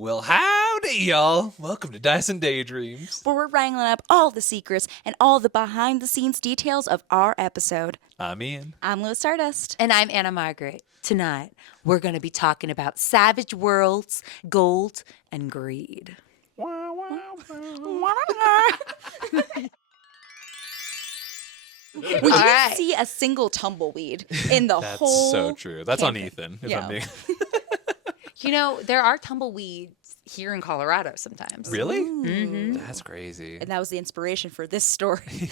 Well, howdy, y'all. Welcome to Dice Daydreams. Where we're wrangling up all the secrets and all the behind-the-scenes details of our episode. I'm Ian. I'm Louis Stardust. And I'm Anna Margaret. Tonight, we're going to be talking about Savage Worlds, gold, and greed. We didn't see a single tumbleweed in the That's whole so true. That's campaign. on Ethan, if Yeah. I'm being... You know, there are tumbleweeds here in Colorado sometimes. Really? Mm-hmm. That's crazy. And that was the inspiration for this story.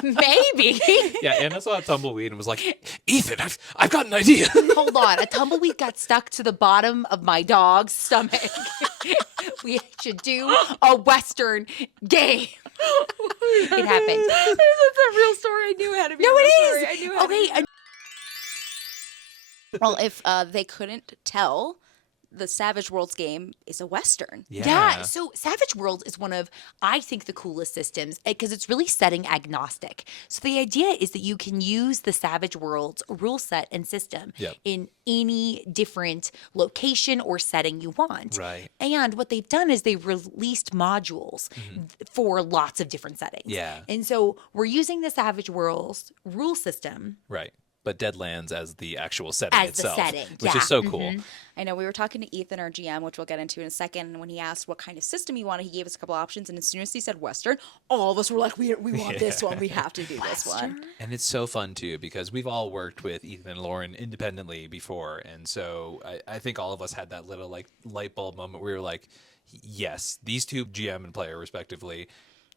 Maybe. Yeah, Anna saw a tumbleweed and was like, Ethan, I've got an idea. Hold on. A tumbleweed got stuck to the bottom of my dog's stomach. We should do a Western game. It happened. That's a real story. I knew it had to be No, a real it story. is. I knew it had to be. Okay. Well, if they couldn't tell, the Savage Worlds game is a Western. Yeah. So Savage Worlds is one of, I think, the coolest systems because it's really setting agnostic. So the idea is that you can use the Savage Worlds rule set and system in any different location or setting you want. Right. And what they've done is they've released modules for lots of different settings. Yeah. And so we're using the Savage Worlds rule system. Right. But Deadlands as the actual setting As itself. the setting, which yeah. is so cool. I know we were talking to Ethan, our GM, which we'll get into in a second. And when he asked what kind of system he wanted, he gave us a couple options. And as soon as he said Western, all of us were like, we want this one. We have to do this one. And it's so fun, too, because we've all worked with Ethan and Lauren independently before. And so I think all of us had that little like light bulb moment where we were like, yes, these two GM and player, respectively,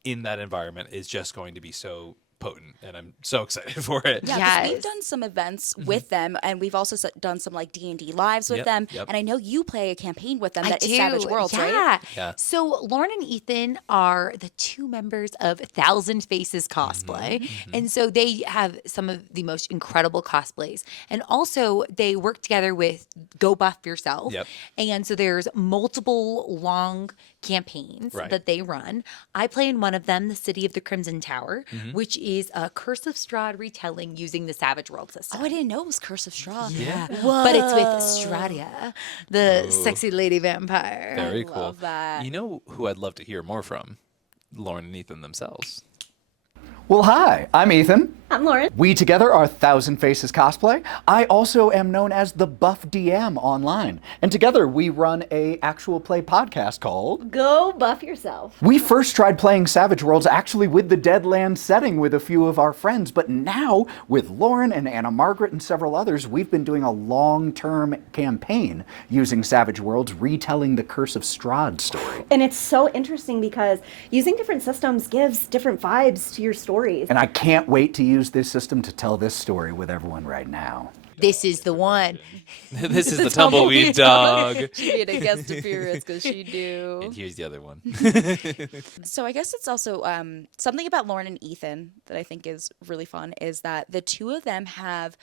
in that environment is just going to be so potent, and I'm so excited for it. Yeah, 'cause Yes. we've done some events with them, and we've also done some like D&D lives with them. Yep. And I know you play a campaign with them I that is do. Savage Worlds, yeah. right? Yeah. So Lauren and Ethan are the two members of Thousand Faces Cosplay. And so they have some of the most incredible cosplays. And also they work together with Go Buff Yourself. Yep. And so there's multiple long campaigns Right. that they run. I play in one of them, The City of the Crimson Tower, which is a Curse of Strahd retelling using the Savage World system. Oh, I didn't know it was Curse of Straw. Yeah. Whoa. But it's with Stradia, the sexy lady vampire. Very cool. love that. You know who I'd love to hear more from? Lauren and Ethan themselves. Well, hi, I'm Ethan. I'm Lauren. We together are Thousand Faces Cosplay. I also am known as the Buff DM online. And together we run a actual play podcast called Go Buff Yourself. We first tried playing Savage Worlds actually with the Deadlands setting with a few of our friends, but now with Lauren and Anna Margaret and several others, we've been doing a long-term campaign using Savage Worlds, retelling the Curse of Strahd story. And it's so interesting because using different systems gives different vibes to your stories. And I can't wait to use this system to tell this story with everyone right now. This is the one. This is the tumbleweed dog. She made a guest appearance because she And do. here's the other one. So I guess it's also something about Lauren and Ethan that I think is really fun is that the two of them have,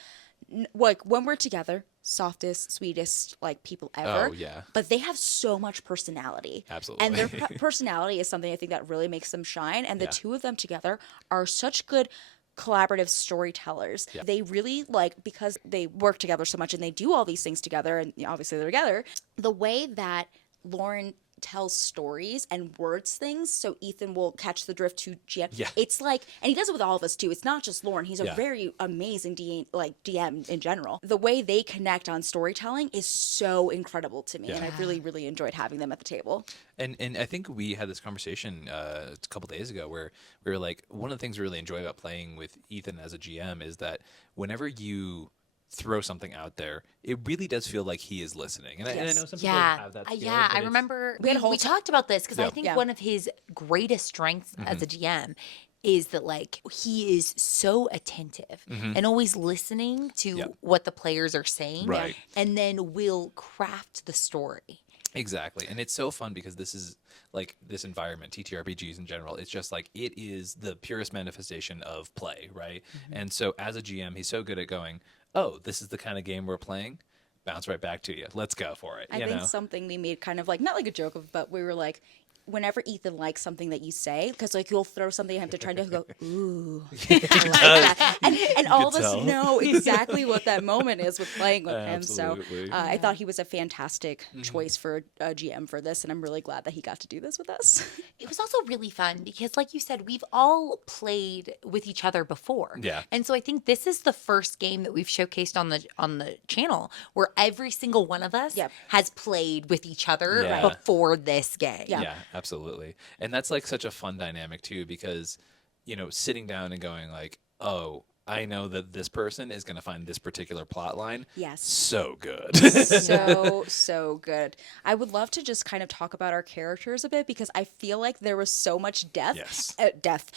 like, when we're together, softest, sweetest, like, people ever. Oh, yeah. But they have so much personality. Absolutely. And their personality is something I think that really makes them shine. And the two of them together are such good collaborative storytellers. Yeah. They really, like, because they work together so much and they do all these things together, and obviously they're together, the way that Lauren tells stories and words things so Ethan will catch the drift to GM. Yeah. It's like, and he does it with all of us too. It's not just Lauren. He's a Yeah. very amazing DM in general. The way they connect on storytelling is so incredible to me. And I've really, really enjoyed having them at the table. And I think we had this conversation a couple days ago where we were like, one of the things we really enjoy about playing with Ethan as a GM is that whenever you throw something out there, it really does feel like he is listening. And I know some people have that skill. Yeah, but I it's- remember We had a whole we talked about this because I Yeah. think Yeah. one of his greatest strengths as a GM is that, like, he is so attentive and always listening to Yep. what the players are saying, Right. and then will craft the story. Exactly. And it's so fun because this is like this environment, TTRPGs in general, it's just like it is the purest manifestation of play, right? And so as a GM, he's so good at going, oh, this is the kind of game we're playing. Bounce right back to you. Let's go for it. I you think know? something we made kind of like, not like a joke of, but we were like, whenever Ethan likes something that you say, because like you'll throw something at him to try to go, ooh, I like that. And all of us know exactly what that moment is with playing with him. So I thought he was a fantastic choice for a GM for this, and I'm really glad that he got to do this with us. It was also really fun because, like you said, we've all played with each other before. Yeah. And so I think this is the first game that we've showcased on the channel where every single one of us has played with each other before this game. Yeah, absolutely. And that's like such a fun dynamic too, because, you know, sitting down and going like, oh, I know that this person is going to find this particular plot line. Yes. So good. So good. I would love to just kind of talk about our characters a bit because I feel like there was so much death. Yes. Depth.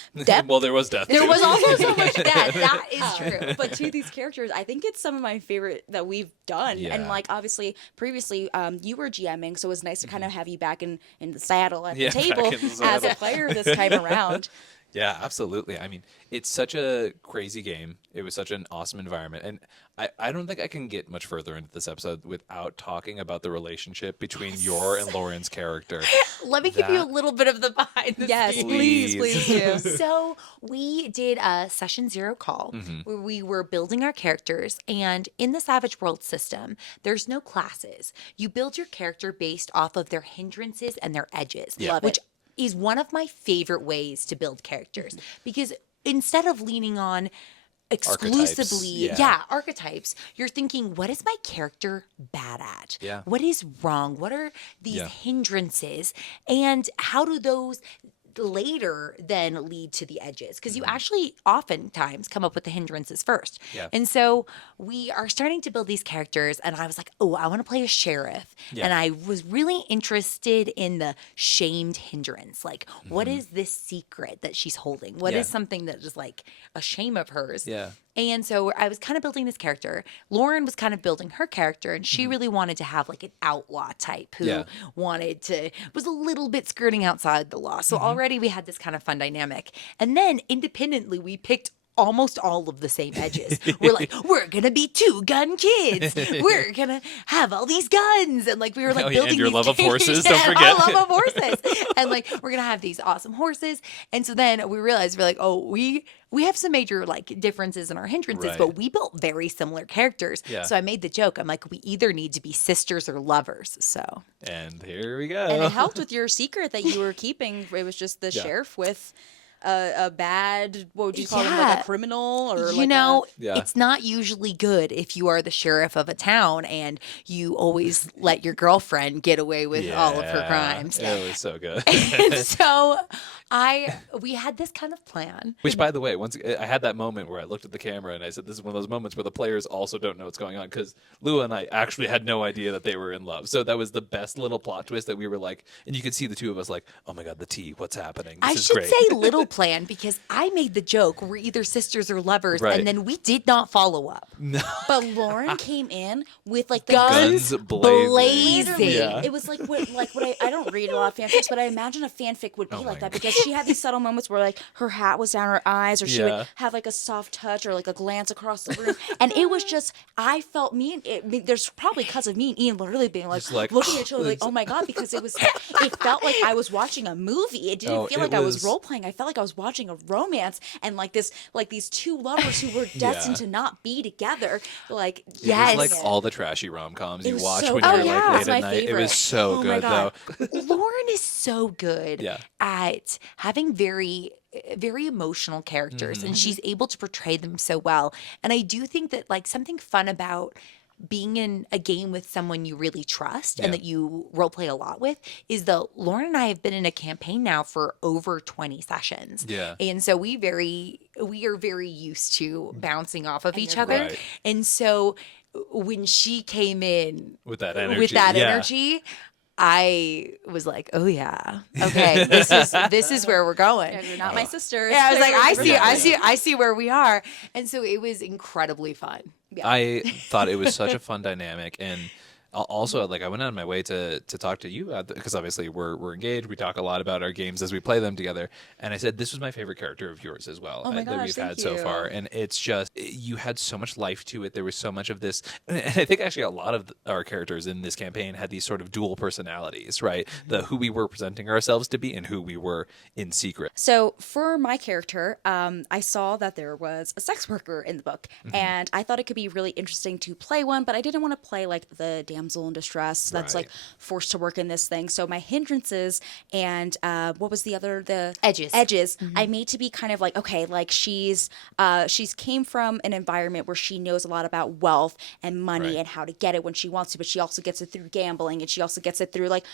Well, there was death. There was also so much death. That is true. But to these characters, I think it's some of my favorite that we've done. Yeah. And like obviously previously you were GMing, so it was nice to kind of have you back in the saddle at the table back in the as a saddle. player this time around. Yeah, absolutely. I mean, it's such a crazy game. It was such an awesome environment. And I don't think I can get much further into this episode without talking about the relationship between your and Lauren's character. Let me give you a little bit of the behind the Yes, scenes. please do. So we did a session 0 call where we were building our characters, and in the Savage World system, there's no classes. You build your character based off of their hindrances and their edges, which is one of my favorite ways to build characters because instead of leaning on exclusively archetypes, you're thinking, what is my character bad at? Yeah. What is wrong? What are these hindrances? And how do those later then lead to the edges? Because you actually oftentimes come up with the hindrances first. Yeah. And so we are starting to build these characters, and I was like, oh, I want to play a sheriff. Yeah. And I was really interested in the shamed hindrance. Like, what is this secret that she's holding? What is something that is like a shame of hers? Yeah. And so I was kind of building this character. Lauren was kind of building her character, and she really wanted to have like an outlaw type who was a little bit skirting outside the law. So already we had this kind of fun dynamic. And then independently, we picked almost all of the same edges. We're like, we're gonna be 2-gun kids. We're gonna have all these guns, and like we were like building and your these love of horses. Yeah, Don't forget our love of horses, and like we're gonna have these awesome horses. And so then we realized we're like, oh, we have some major like differences in our hindrances, Right. but we built very similar characters. Yeah. So I made the joke. I'm like, we either need to be sisters or lovers. So And here we go. And it helped with your secret that you were keeping. It was just the sheriff with a bad, what would you call him, like a criminal? Or you like know, Yeah. it's not usually good if you are the sheriff of a town and you always let your girlfriend get away with all of her crimes. It was so good. And so we had this kind of plan. Which, by the way, once I had that moment where I looked at the camera and I said, "This is one of those moments where the players also don't know what's going on," because Lua and I actually had no idea that they were in love. So that was the best little plot twist that we were like, and you could see the two of us like, "Oh my god, the tea! What's happening? This I is should great." say little plan because I made the joke we're either sisters or lovers, Right. and then we did not follow up. But Lauren came in with like the Guns blazing. Literally, Yeah. it was like what I don't read a lot of fanfics, but I imagine a fanfic would be like that because she had these subtle moments where like her hat was down her eyes, or she would have like a soft touch or like a glance across the room, and it was just I felt there's probably because of me and Ian literally being like looking at each other like, oh my god, because it felt like I was watching a movie. It didn't feel like I was role playing. I felt like I was watching a romance, and like these two lovers who were destined to not be together. Like It was like all the trashy rom-coms you was watch so when good. you're Oh, like yeah. late That's my at night. It favorite. was so Oh my good God. though. Lauren is so good Yeah. at having very emotional characters, and she's able to portray them so well. And I do think that like something fun about being in a game with someone you really trust and that you role play a lot with is Lauren and I have been in a campaign now for over 20 sessions. Yeah. And so we are very used to bouncing off of each other. Right. And so when she came in With that energy. I was like, oh yeah, okay, this is where we're going. You're not my sister. Yeah, I was like, I see where we are, and so it was incredibly fun. I thought it was such a fun dynamic, and Also, like I went out of my way to talk to you because obviously we're engaged. We talk a lot about our games as we play them together. And I said this was my favorite character of yours as well Oh my that gosh, we've thank had so you. far. And it's just you had so much life to it. There was so much of this, and I think actually a lot of our characters in this campaign had these sort of dual personalities, right? The who we were presenting ourselves to be and who we were in secret. So for my character, I saw that there was a sex worker in the book, and I thought it could be really interesting to play one, but I didn't want to play like the damsel in distress that's Right. like forced to work in this thing. So my hindrances and what was the other the Edges. I made to be kind of like, okay, like she's came from an environment where she knows a lot about wealth and money Right. and how to get it when she wants to, but she also gets it through gambling, and she also gets it through like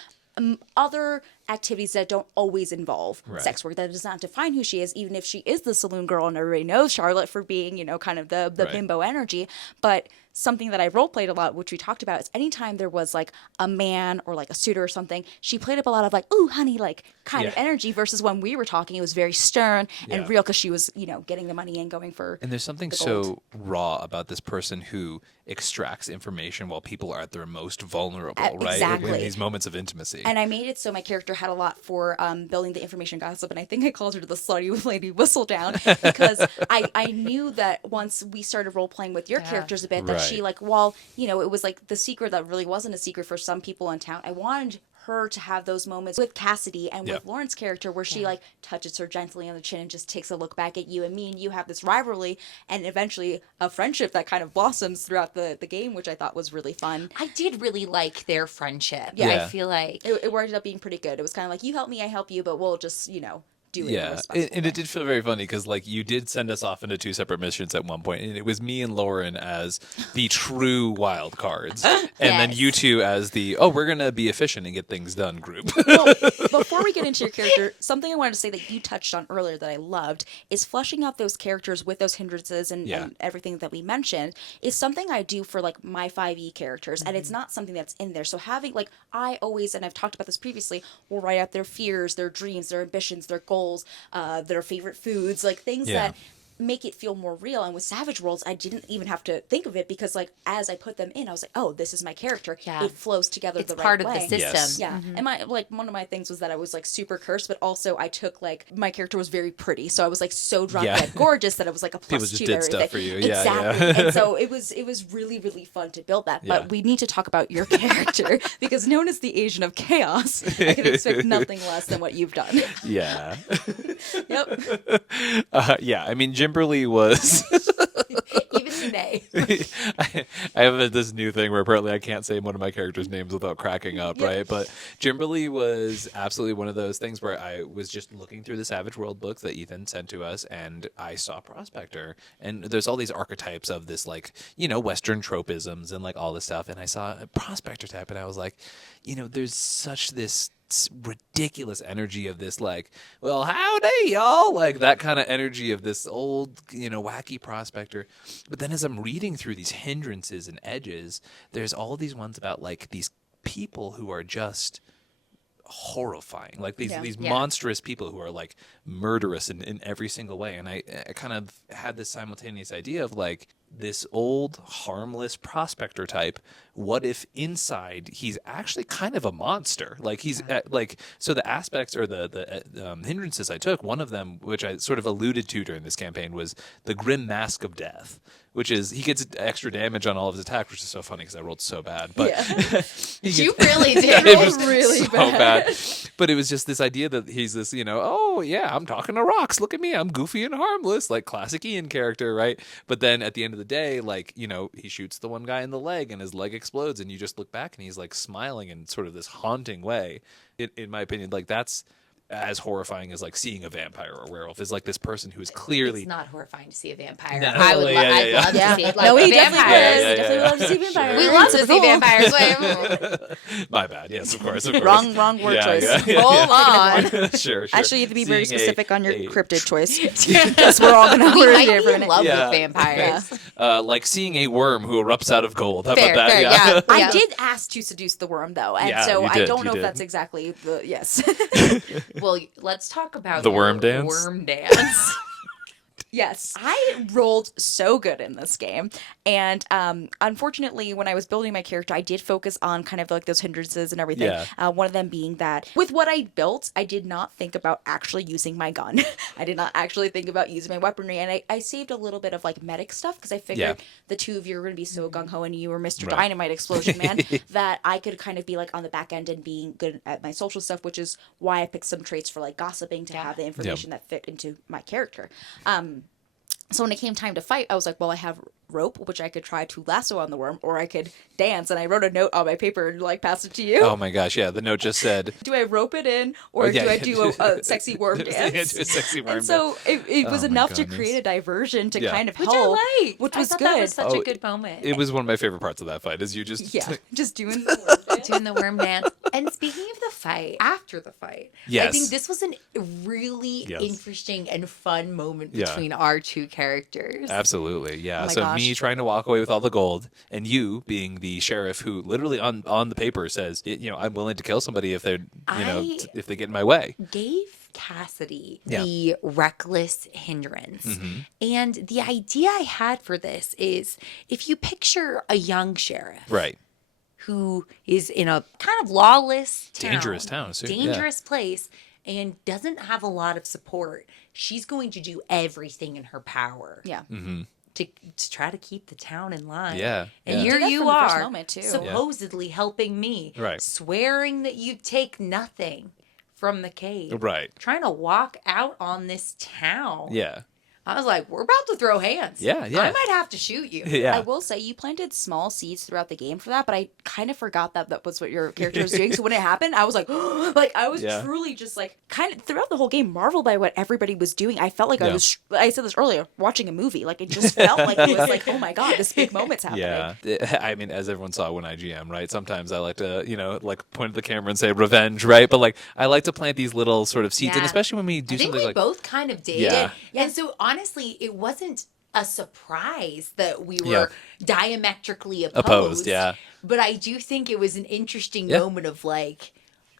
other activities that don't always involve Right. sex work. That does not define who she is, even if she is the saloon girl and everybody knows Charlotte for being, you know, kind of the Right. bimbo energy. But something that I role played a lot, which we talked about, is anytime there was like a man or like a suitor or something, she played up a lot of like, ooh, honey, like kind of Yeah. energy, versus when we were talking, it was very stern and Yeah. real because she was, you know, getting the money and going for. And there's something the so gold. raw about this person who extracts information while people are at their most vulnerable, right? Exactly. In these moments of intimacy. And I made it so my character had a lot for building the information gossip, and I think I called her the slutty lady Whistledown because I knew that once we started role playing with your characters a bit, that she Right. like, well, you know, it was like the secret that really wasn't a secret for some people in town. I wanted her to have those moments with Cassidy and Yeah. with Lauren's character where she like touches her gently on the chin and just takes a look back at you, and me and you have this rivalry and eventually a friendship that kind of blossoms throughout the game, which I thought was really fun. I did really like their friendship. Yeah. I feel like It ended up being pretty good. It was kind of like, you help me, I help you, but we'll just, you know, do it in a Yeah, respectful and way. it did feel very funny because like you did send us off into two separate missions at one point, and it was me and Lauren as the true wild cards, and then Yes. you two as the we're gonna be efficient and get things done group. Well, before we get into your character, something I wanted to say that you touched on earlier that I loved is fleshing out those characters with those hindrances and, Yeah. and everything that we mentioned is something I do for like my 5e characters, and it's not something that's in there. So having like, I always, and I've talked about this previously, will write out their fears, their dreams, their ambitions, their goals, their favorite foods, like things Yeah. that make it feel more real. And with Savage Worlds, I didn't even have to think of it because like as I put them in, I was like, oh, this is my character. Yeah. It flows together it's the right part of way. the system. Yes. Yeah, and my like one of my things was that I was like super cursed, but also I took like my character was very pretty, so I was like so drunk Yeah. and gorgeous that it was like a plus People just 2 did to stuff everything. for you. Yeah, exactly. yeah. And so it was really fun to build that. Yeah. But we need to talk about your character because known as the Asian of Chaos, I can expect nothing less than what you've done. Yeah, Yep. yeah. I mean, Jimberly was. Even today. I have this new thing where apparently I can't say one of my characters' names without cracking up, right? But Jimberly was absolutely one of those things where I was just looking through the Savage World books that Ethan sent to us, and I saw Prospector, and there's all these archetypes of this, like, you know, Western tropisms and like all this stuff, and I saw a Prospector type, and I was like, you know, there's such this ridiculous energy of this, like, well, howdy y'all, like that kind of energy of this old, you know, wacky prospector. But then as I'm reading through these hindrances and edges, there's all these ones about like these people who are just horrifying, like these Yeah. Yeah. monstrous people who are like murderous in every single way. And I kind of had this simultaneous idea of like this old harmless prospector type, what if inside he's actually kind of a monster? Like he's like, so the aspects or the hindrances I took, one of them which I sort of alluded to during this campaign was the grim mask of death, which is he gets extra damage on all of his attacks, which is so funny because I rolled so bad, but he You gets- really it did. was really so bad. But it was just this idea that he's this, you know, oh yeah, I'm talking to rocks. Look at me, I'm goofy and harmless, like classic Ian character, right? But then at the end of the day, like, you know, he shoots the one guy in the leg and his leg explodes, and you just look back and he's like smiling in sort of this haunting way. In my opinion, like that's as horrifying as like seeing a vampire or a werewolf, is like this person who is clearly It's not horrifying to see a vampire. No, I would. yeah, I'd yeah. love Yeah. to see like No, we a definitely vampire. would. Yeah, yeah, Definitely yeah. love to see vampires. We love to Super see cool. vampires. my bad. Yes, of course. Of course. Wrong word Yeah, choice. yeah, yeah. Hold on. Sure. Actually, you have to be very Seeing specific on your a- cryptid choice. Because we're all gonna We we're might here be for a in minute. love Yeah. with vampires. like seeing a worm who erupts out of gold. How Fair, about that? fair, yeah. yeah. I did ask to seduce the worm though, and Yeah, so you I did, don't you know if did. that's exactly the yes. Well, let's talk about The your worm dance? Worm dance. Yes, I rolled so good in this game. And unfortunately, when I was building my character, I did focus on kind of like those hindrances and everything. Yeah. One of them being that with what I built, I did not think about actually using my gun. I did not actually think about using my weaponry. And I saved a little bit of like medic stuff because I figured the two of you were going to be so gung-ho and you were Mr. Right. Dynamite Explosion Man that I could kind of be like on the back end and being good at my social stuff, which is why I picked some traits for like gossiping to have the information that fit into my character. So when it came time to fight, I was like, well, I have rope, which I could try to lasso on the worm, or I could dance. And I wrote a note on my paper and like passed it to you. Oh my gosh, yeah. The note just said, do I rope it in, or do I do a sexy worm dance? do a sexy worm and so it was my enough to goodness. create a diversion to kind of Which help, I liked. which I was thought good. That was such a good moment. It was one of my favorite parts of that fight, is you just... Yeah, just doing the worm dance. Doing the worm dance. And speaking of the fight, after the fight, Yes. I think this was a really Yes. interesting and fun moment Yeah. between our two characters. Absolutely, yeah. Oh my So gosh. me trying to walk away with all the gold, and you being the sheriff who literally on the paper says, I'm willing to kill somebody if they're, if they get in my way. Gave Cassidy Yeah. the reckless hindrance. Mm-hmm. And the idea I had for this is if you picture a young sheriff Right. who is in a kind of lawless town, Dangerous town, too, yeah. dangerous place, and doesn't have a lot of support, she's going to do everything in her power. Yeah. To try to keep the town in line. Yeah, And yeah. here Did that you from the first are, moment, too. supposedly helping me, Right. swearing that you take nothing from the cave. Right. Trying to walk out on this town. Yeah. I was like, we're about to throw hands. Yeah, yeah. I might have to shoot you. Yeah. I will say you planted small seeds throughout the game for that, but I kind of forgot that was what your character was doing. So when it happened, I was like, like I was Yeah. truly just like kind of throughout the whole game marveled by what everybody was doing. I felt like I was, I said this earlier, watching a movie. Like it just felt like it was like, oh my god, this big moment's happening. Yeah. I mean, as everyone saw when I GM, right? Sometimes I like to, like point at the camera and say revenge, right? But like I like to plant these little sort of seeds, and Yeah. especially when we do I think something we like both kind of did. Yeah. And so honestly, it wasn't a surprise that we were Yeah. diametrically Opposed, yeah. But I do think it was an interesting Yeah. moment of like,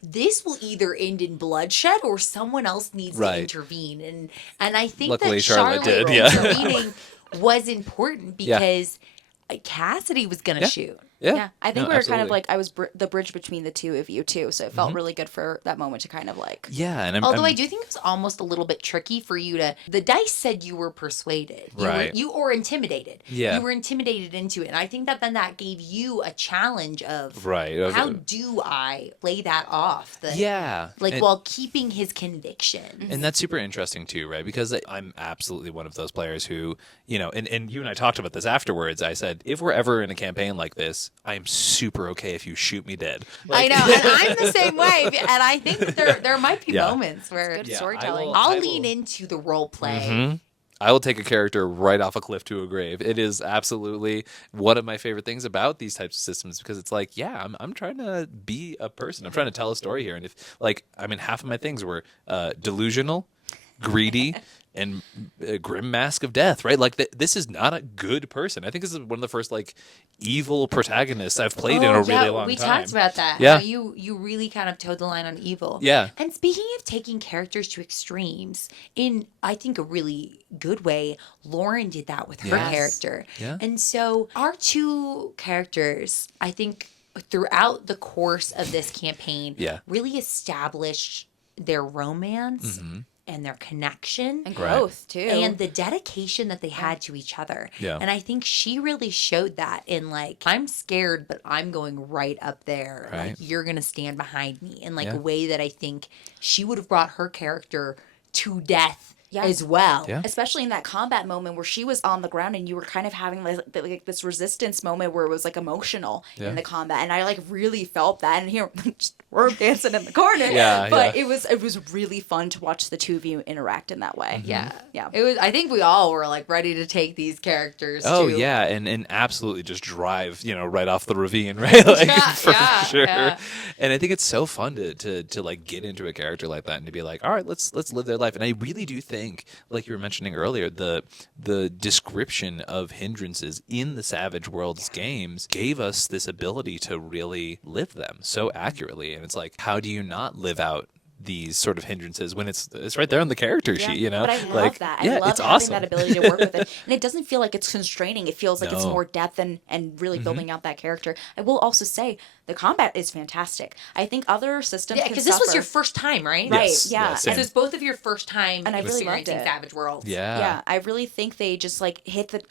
this will either end in bloodshed or someone else needs to Right. intervene. And I think Luckily, that Charlotte Charlotte did, yeah. intervening was important because Cassidy was going to shoot. Yeah, I think No, we were kind absolutely. of like I was the bridge between the two of you too, so it felt really good for that moment to kind of like. Yeah, and Although I do think it was almost a little bit tricky for you to. The dice said you were persuaded, Right. You or intimidated. Yeah. You were intimidated into it, and I think that then that gave you a challenge of Right. how do I play that off? Yeah. Like And- while keeping his conviction. And that's super interesting too, right? Because I'm absolutely one of those players who, and you and I talked about this afterwards. I said, if we're ever in a campaign like this, I'm super okay if you shoot me dead. I know, and I'm the same way. And I think that there might be Yeah. moments where Good storytelling. I'll lean into the role play. Mm-hmm. I will take a character right off a cliff to a grave. It is absolutely one of my favorite things about these types of systems because it's like, yeah, I'm trying to be a person. I'm trying to tell a story here. And if, half of my things were delusional, greedy, and grim mask of death, right? Like this is not a good person. I think this is one of the first evil protagonists I've played in a really long we time. talked about that. Yeah. How you really kind of towed the line on evil. Yeah. And speaking of taking characters to extremes, in I think a really good way, Lauren did that with her Yes. character. Yeah. And so our two characters, I think throughout the course of this campaign, Yeah. really established their romance Mm-hmm. and their connection And Right. growth too. and the dedication that they had to each other. Yeah. And I think she really showed that in I'm scared, but I'm going right up there. Right. Like you're gonna stand behind me in Yeah. a way that I think she would have brought her character to death Yeah. as well. Yeah. Especially in that combat moment where she was on the ground and you were kind of having like this resistance moment where it was emotional Yeah. in the combat, and I really felt that. And here we're dancing in the corner. Yeah, but yeah. it was really fun to watch the two of you interact in that way. Yeah. Yeah. It was I think we all were ready to take these characters Oh to yeah, and absolutely just drive, right off the ravine, right? For sure. yeah. And I think it's so fun to get into a character like that and to be like, all right, let's live their life. And I really do think, like you were mentioning earlier, the description of hindrances in the Savage Worlds games gave us this ability to really live them so accurately. And it's like, how do you not live out these sort of hindrances when it's right there on the character sheet, you know? But I love that. I love it's having awesome. that ability to work with it. And it doesn't feel like it's constraining. It feels like it's No. more depth and really building out that character. I will also say the combat is fantastic. I think other systems Yeah, can because this was suffer. your first time, right? Right, Yes, yeah. same. So it's both of your first time And I really loved experiencing it. Savage Worlds. Yeah, I really think they just like hit the.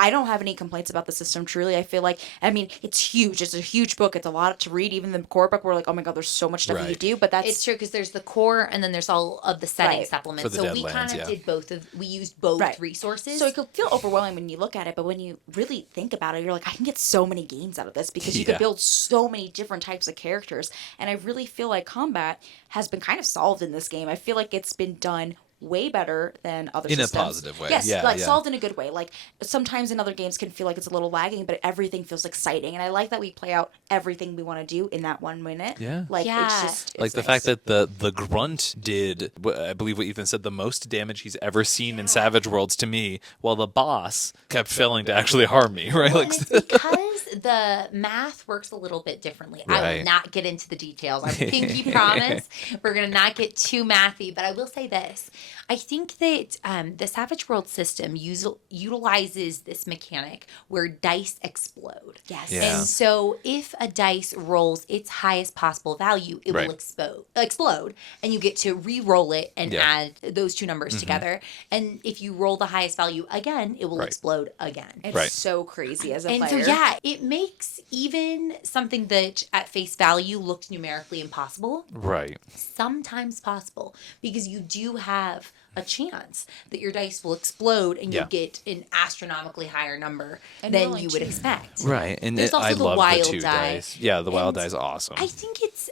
I don't have any complaints about the system. Truly, I feel like it's huge. It's a huge book. It's a lot to read. Even the core book, we're like, oh my god, there's so much stuff you Right. do. But that's It's true because there's the core and then there's all of the setting Right. supplements. For the So we Deadlands, kind of yeah. did both of. We used both Right. resources. So it could feel overwhelming when you look at it, but when you really think about it, you're like, I can get so many games out of this because you Yeah. could build so many different types of characters. And I really feel like combat has been kind of solved in this game. I feel like it's been done way better than other In a systems. positive way. Yes, Yeah, like yeah. solved in a good way. Like sometimes in other games can feel like it's a little lagging, but everything feels exciting. And I like that we play out everything we want to do in that 1 minute. Yeah. Like Yeah. it's just Like it's the nice. fact that the grunt did, I believe what Ethan said, the most damage he's ever seen in Savage Worlds to me, while the boss kept failing to actually harm me, right? Well, Like, and it's because the math works a little bit differently. I will Right. not get into the details. I pinky promise we're going to not get too mathy, but I will say this. I think that the Savage World system utilizes this mechanic where dice explode. Yes. Yeah. And so if a dice rolls its highest possible value, it Right. will explode, and you get to re-roll it and Yeah. add those two numbers together. And if you roll the highest value again, it will Right. explode again. It's Right. so crazy as a And player. so, yeah, it makes even something that at face value looks numerically impossible right. sometimes possible because you do have a chance that your dice will explode and Yeah. you'll get an astronomically higher number And than rolling you would two. expect. Right. And There's also I the love wild the two die. dice. Yeah, the wild And die is awesome. I think it's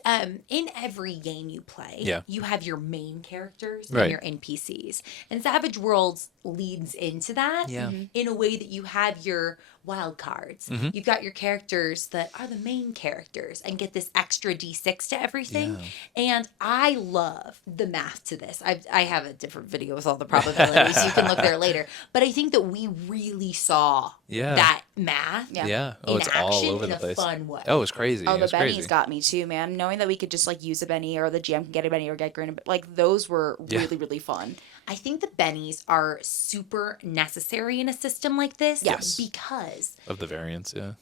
in every game you play, Yeah. you have your main characters Right. and your NPCs. And Savage Worlds leads into that Yeah. in a way that you have your wild cards. Mm-hmm. You've got your characters that are the main characters and get this extra D6 to everything. And I love the math to this. I have a different video with all the probabilities. You can look there later. But I think that we really saw Yeah. that math Yeah. Oh, in it's action all over in the a place. fun way. Oh, it's crazy. Oh, It the was bennies crazy. got me too, man. Knowing that we could just like use a Benny or the GM can get a Benny or get Grin, like those were Yeah. really, really fun. I think the bennies are super necessary in a system like this. Yes. Because Of the variants, yeah.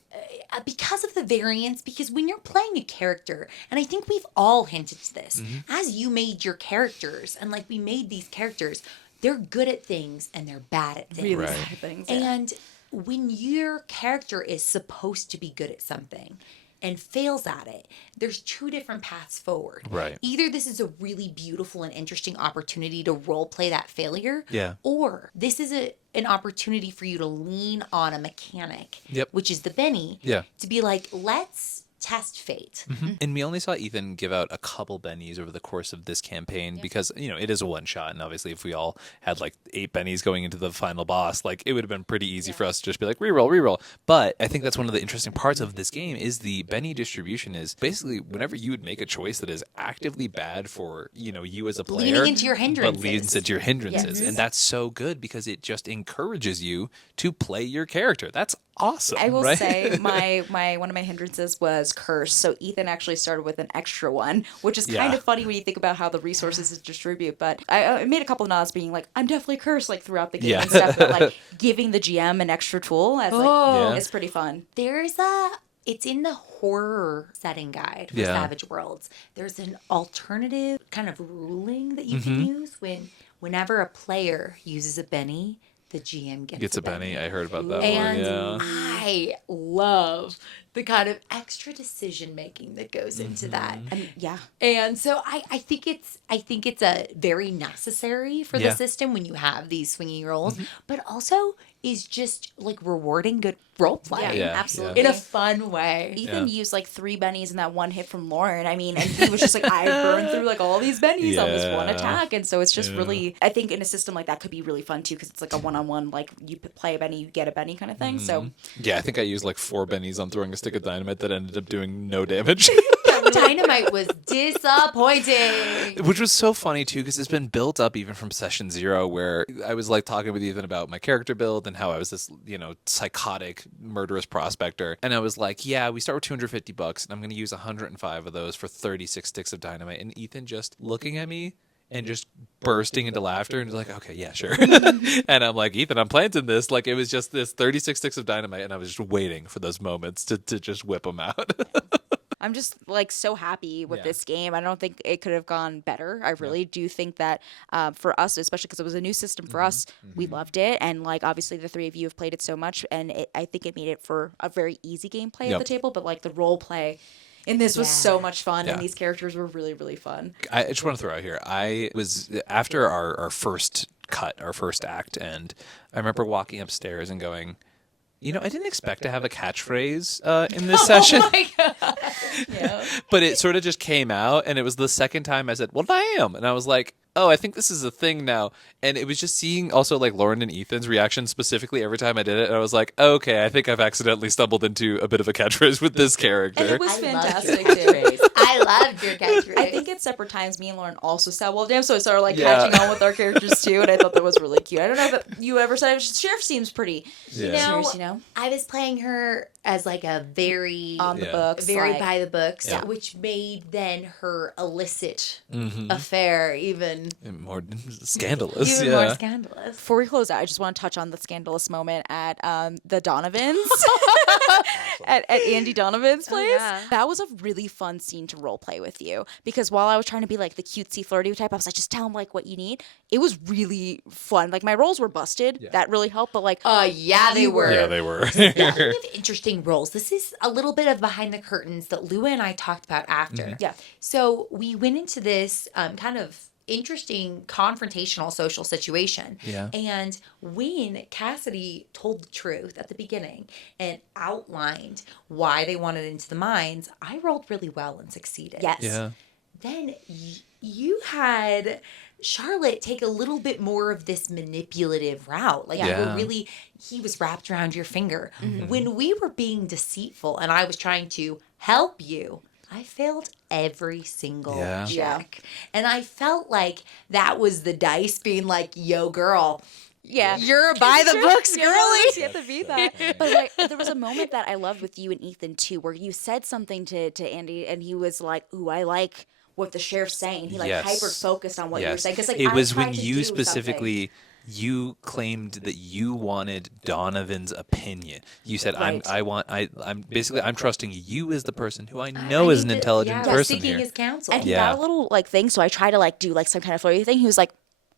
because of the variance, because when you're playing a character, and I think we've all hinted to this, as you made your characters, and like we made these characters, they're good at things and they're bad at things. Really Right. sad things. Yeah. And when your character is supposed to be good at something and fails at it, there's two different paths forward. Right. Either this is a really beautiful and interesting opportunity to role play that failure, Yeah. or this is an opportunity for you to lean on a mechanic, Yep. which is the Benny, Yeah. to be like, let's test fate. And we only saw Ethan give out a couple bennies over the course of this campaign because, it is a one shot. And obviously, if we all had like 8 bennies going into the final boss, like it would have been pretty easy for us to just be like, reroll. But I think that's one of the interesting parts of this game is the benny distribution is basically whenever you would make a choice that is actively bad for, you as a player. Leaning into your But hindrances. leads into your hindrances. Yes. And that's so good because it just encourages you to play your character. That's awesome. I will right? say my one of my hindrances was curse. So Ethan actually started with an extra one, which is kind Yeah. of funny when you think about how the resources is distribute. But I made a couple nods being like, I'm definitely cursed like throughout the game Yeah. and stuff. But like giving the GM an extra tool as like Yeah. it's pretty fun. It's in the horror setting guide for Yeah. Savage Worlds. There's an alternative kind of ruling that you can use whenever a player uses a Benny, the GM gets a benny. I heard about that And one. Yeah. I love the kind of extra decision making that goes into that. And yeah. And so I think it's a very necessary for Yeah. the system when you have these swinging rolls, but also is just like rewarding good role play. Yeah, absolutely. In a fun way. Ethan used like 3 bennies in that one hit from Lauren. I mean, and he was just like, I burned through like all these bennies on this one Yeah. attack. And so it's just really, I think in a system like that could be really fun too, because it's like a one-on-one, like you play a benny, you get a benny kind of thing. So Yeah, I think I used like 4 bennies on throwing a stick of dynamite that ended up doing no damage. that Dynamite was disappointing. Which was so funny too, because it's been built up even from session 0, where I was like talking with Ethan about my character build and how I was this, psychotic murderous prospector. And I was like, yeah, we start with $250 and I'm going to use 105 of those for 36 sticks of dynamite. And Ethan just looking at me and just bursting into laughter and like, okay, yeah, sure. And I'm like, Ethan, I'm planting this. Like, it was just this 36 sticks of dynamite, and I was just waiting for those moments to just whip them out. I'm just like so happy with this game. I don't think it could have gone better. I really do think that for us, especially because it was a new system for us, we loved it. And like obviously the three of you have played it so much, and I think it made it for a very easy gameplay at the table. But like the role play in this was so much fun, and these characters were really, really fun. I just want to throw out here, I was, after our first cut, our first act, and I remember walking upstairs and going, I didn't expect to have a catchphrase in this session. Oh my God. But it sort of just came out, and it was the second time I said, well, I am. And I was like, oh, I think this is a thing now. And it was just seeing also like Lauren and Ethan's reaction specifically every time I did it. And I was like, okay, I think I've accidentally stumbled into a bit of a catchphrase with this character. And it was fantastic too. I loved your catchphrase. I think at separate times, me and Lauren also said "well, damn," so I started like catching on with our characters too, and I thought that was really cute. I don't know if you ever said it. Sheriff seems pretty serious, I was playing her as like a very on the books, very like, by the books, which made then her illicit affair even more scandalous. Even more scandalous. Before we close out, I just want to touch on the scandalous moment at the Donovans, at Andy Donovan's place. yeah. That was a really fun scene to role play with you, because while I was trying to be like the cutesy flirty type, I was like, just tell him like what you need. It was really fun. Like my roles were busted. That really helped. But like, they were. Yeah, they were. Speaking of interesting roles, this is a little bit of behind the curtains that Lua and I talked about after. Yeah. So we went into this kind of interesting confrontational social situation. Yeah. And when Cassidy told the truth at the beginning and outlined why they wanted into the mines, I rolled really well and succeeded. yes. Yeah. Then you had Charlotte take a little bit more of this manipulative route. Like you were really, he was wrapped around your finger. When we were being deceitful and I was trying to help you, I failed every single check. And I felt like that was the dice being like, yo, girl. Yeah. You're a by the books girly. You have to be that. But like, there was a moment that I loved with you and Ethan too, where you said something to Andy, and he was like, "Ooh, I like what the sheriff's saying." He like hyper focused on what you were saying, because like it I was tried when to you do specifically. You claimed that you wanted Donovan's opinion. You said, "I'm trusting you as the person who I know is an intelligent person seeking here." his counsel. And he got a little like thing, so I tried to like do like some kind of flirty thing. He was like,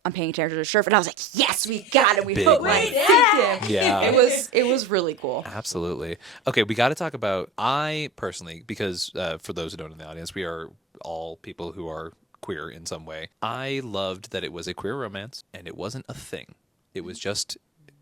"I'm paying attention to the sheriff," and I was like, "Yes, we got it. We Big put moment. right in him." Yeah. It was really cool. Absolutely. Okay, we got to talk about, I personally, because for those who don't know in the audience, we are all people who are queer in some way. I loved that it was a queer romance and it wasn't a thing. It was just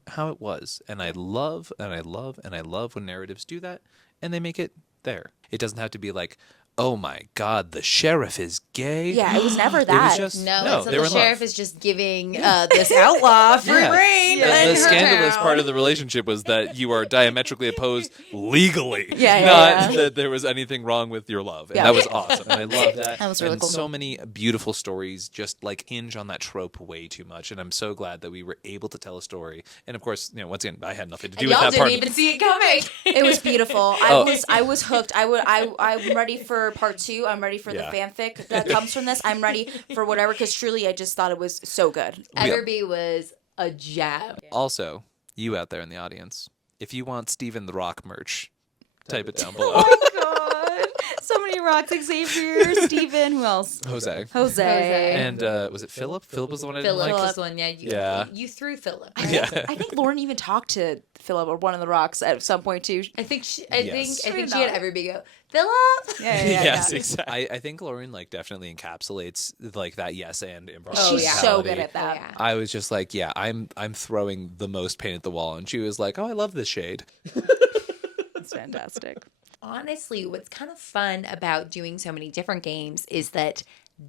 how it was. And I love when narratives do that and they make it there. It doesn't have to be like, oh my God, the sheriff is gay. Yeah, it was never It that. was just, No, so they were the in love. sheriff is just giving this outlaw free reign. The scandalous part of the relationship was that you are diametrically opposed legally. Yeah, Not that there was anything wrong with your love. And that was awesome. And I love that. That was really and cool. so many beautiful stories just like hinge on that trope way too much. And I'm so glad that we were able to tell a story. And of course, once again, I had nothing to do with Y'all that didn't part. even see it coming. It was beautiful. I was hooked. I'm ready for part 2. I'm ready for the fanfic that comes from this. I'm ready for whatever, because truly I just thought it was so good. Everby was a jam. Also, you out there in the audience, if you want Steven the Rock merch, type it down below. Oh my God. So many rocks. Xavier, Steven, who else? Jose. And was it Philip? Philip was the one I didn't Philip like. was one, you threw Philip. Right? I think Lauren even talked to Philip or one of the rocks at some point too. I think she Yes. had Everby go, Philip. Yes, exactly. I think Lauren like definitely encapsulates like that yes and improv. She's so good mentality. at that. Yeah. I was just like, I'm throwing the most paint at the wall, and she was like, oh, I love this shade. It's fantastic. Honestly, what's kind of fun about doing so many different games is that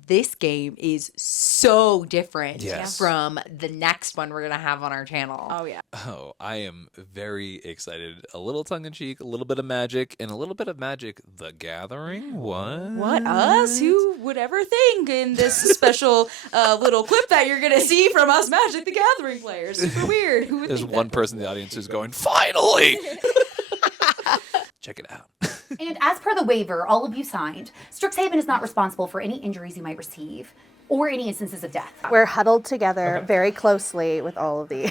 this game is so different Yes. from the next one we're going to have on our channel. Oh yeah. Oh, I am very excited. A little tongue-in-cheek, a little bit of Magic, and a little bit of Magic the Gathering. What us? Who would ever think in this special little clip that you're gonna see from us Magic the Gathering players? Super weird. Who would There's think one person in the audience who's going, finally! Check it out. And as per the waiver all of you signed, Strixhaven is not responsible for any injuries you might receive or any instances of death. We're huddled together very closely with all of the.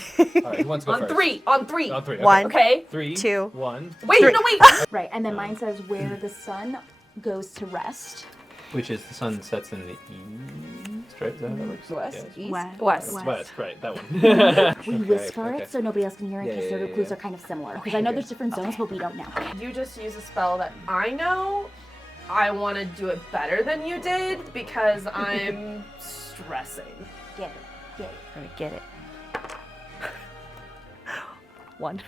All right, who wants to go On first? three. On three. One. Okay. 3, Two. 1. Wait, no, wait. Right, and then mine says where the sun goes to rest. Which is the sun sets in the east, right? Is that how that works? West, Yeah. east, West. West, right, that one. We whisper it so nobody else can hear it because Yeah, the yeah, clues yeah. are kind of similar. Because I know there's different zones, but we don't know. You just use a spell that I know. I want to do it better than you did because I'm stressing. Get it. Get it. Get it. 1.